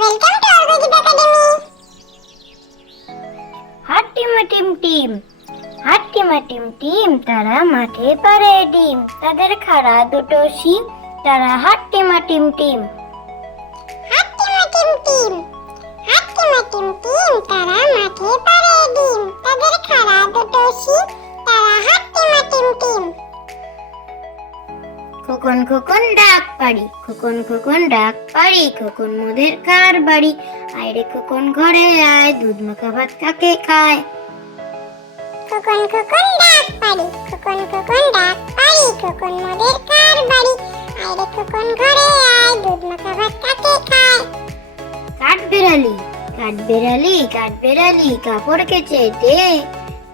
Welcome to ArkoDeep Academy. Team তারা মাঠে পারে ডিম, তাদের খাড়া দুটো শিং, তারা টিম টিম। তারা মাঠে পারে ডিম, তাদের খাড়া দুটো শিং, তারা টিম। খোকন খোকন ডাক পারি, খোকন খোকন ডাক পারি, খোকন মোদের কার বাড়ি? আয়রে খোকন ঘরে আয়, দুধ মাখা ভাত কাকে খায়? খোকন খোকন ডাক পারি, খোকন খোকন ডাক পারি, খোকন মোদের কার বাড়ি? আয়রে খোকন ঘরে আয়, দুধ মাখা ভাত কাকে খায়? কাঠবেড়ালি কাঠবেড়ালি কাপড় কেচে দে,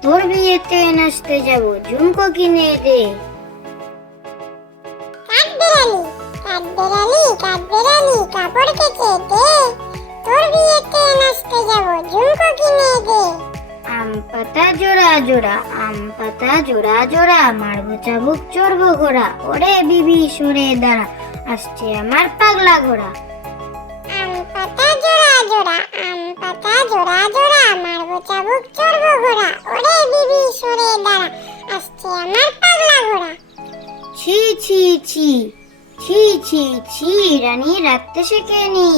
তোর বিয়েতে নাচতে যাব, ঝুমকো কিনে দে। কাঠবেড়ালি কাপড় কেচে দে, তোর বিয়েতে নাচতে যাব, ঝুমকো কিনে দে। আম পাতা জোড়া জোড়া, মারবো চাবুক চড়বো ঘোড়া, ওরে বিবি সরে দাঁড়া, আসছে আমার পাগলা ঘোড়া। আম পাতা জোড়া জোড়া, মারবো চাবুক চড়বো ঘোড়া, ওরে বিবি সরে দাঁড়া, আসছে আমার পাগলা ঘোড়া। ছি ছি, রানী রাখতে শেখেনি,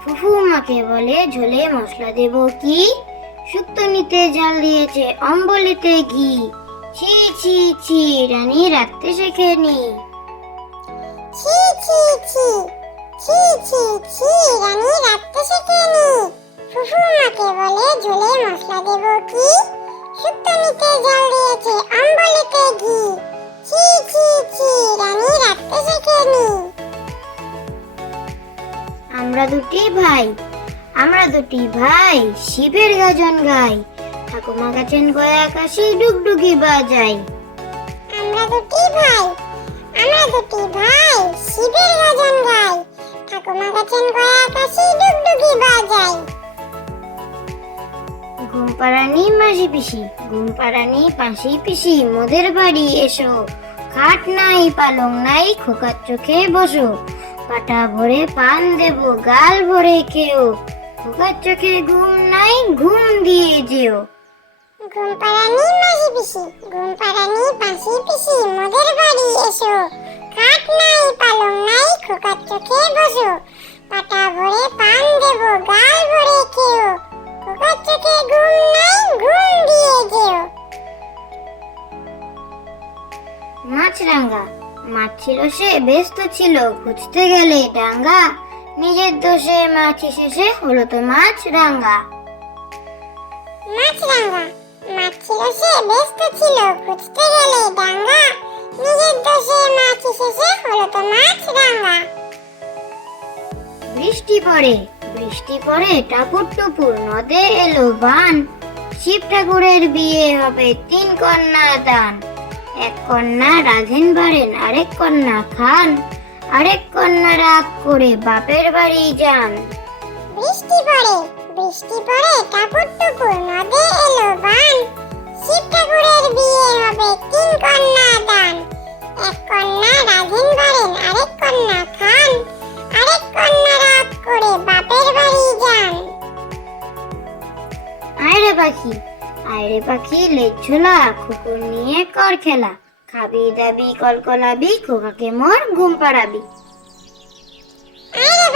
ফুফু মাকে বলে ঝোলে মশলা দেব কি? শুক্তো নিতে জাল দিয়েছে, অম্বলিতে ঘি। ছি, রানী রাখতে শেখেনি। ছি, রানী রাখতে শেখেনি, ফুফু মাকে বলে ঝোলে মশলা দেব কি? শুক্তো নিতে জাল দিয়েছে, অম্বলিতে ঘি। ছি, রানী রাখতে শেখেনি। আমরা দুটি ভাই শিবের গাজন গাই, ঠাকুমা গাছেন গয়া আকাশে ডুগডুগি বাজাই। আমরা দুটি ভাই শিবের গাজন গাই, ঠাকুমা গাছেন গয়া আকাশে ডুগডুগি বাজাই। ঘুম পাড়ানি পাশি পিসি, মোদের বাড়ি এসো, খাট নাই পালং নাই, খোকার চোখে বসো, পাটা ভরে পান দেব, গাল ভরে খেও, খোকার চোখে ঘুম নাই, ঘুম দিয়ে যেও। ঘুম পাড়ানি পাশি পিসি, মোদের বাড়ি এসো, খাট নাই পালং নাই, খোকার চোখে বসো, পাটা ভরে পান দেব, গাল ভরে খেও, খোকার চোখে ঘুম নাই, ঘুম দিয়ে যেও। মাছরাঙা মাছ ছিল সে ব্যস্ত ছিল, খুঁজতে গেলে ডাঙ্গা, নিজের দোষে মাছ শেষে হলো তো মাছরাঙা। মাছ ছিল সে ব্যস্ত ছিল, খুঁজতে গেলে ডাঙ্গা, নিজের দোষে মাছ শেষে হলো তো মাছরাঙা। বৃষ্টি পড়ে টাপুর টুপুর, নদে এলো বান, শিব ঠাকুরের বিয়ে হবে 3 কন্যা দান। 1 কন্যা রাধেন বাড়েন, আরেক কন্যা খান, আরেক কন্যা রাগ করে বাপের বাড়ি যান। বৃষ্টি পড়ে টাপুর টুপুর, নদে এলো বান, শিব ঠাকুরের বিয়ে হবে 3 কন্যা দান। 1 কন্যা রাধেন বাড়েন, আরেক কন্যা খান, আরেক কন্যা রাগ করে বাপের বাড়ি যান। আয়রে পাখি লেজ ঝোলা, কুকুর নিয়ে কর খেলা, খাবি দাবি কলকলাবি, খোকাকে মোর ঘুম পাড়াবি। আয়রে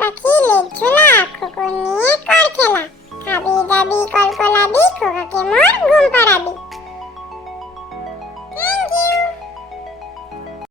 পাখি লেজ ঝোলা, কুকুর নিয়ে কর খেলা, খাবি দাবি কলকলাবি, খোকাকে মোর ঘুম পাড়াবি।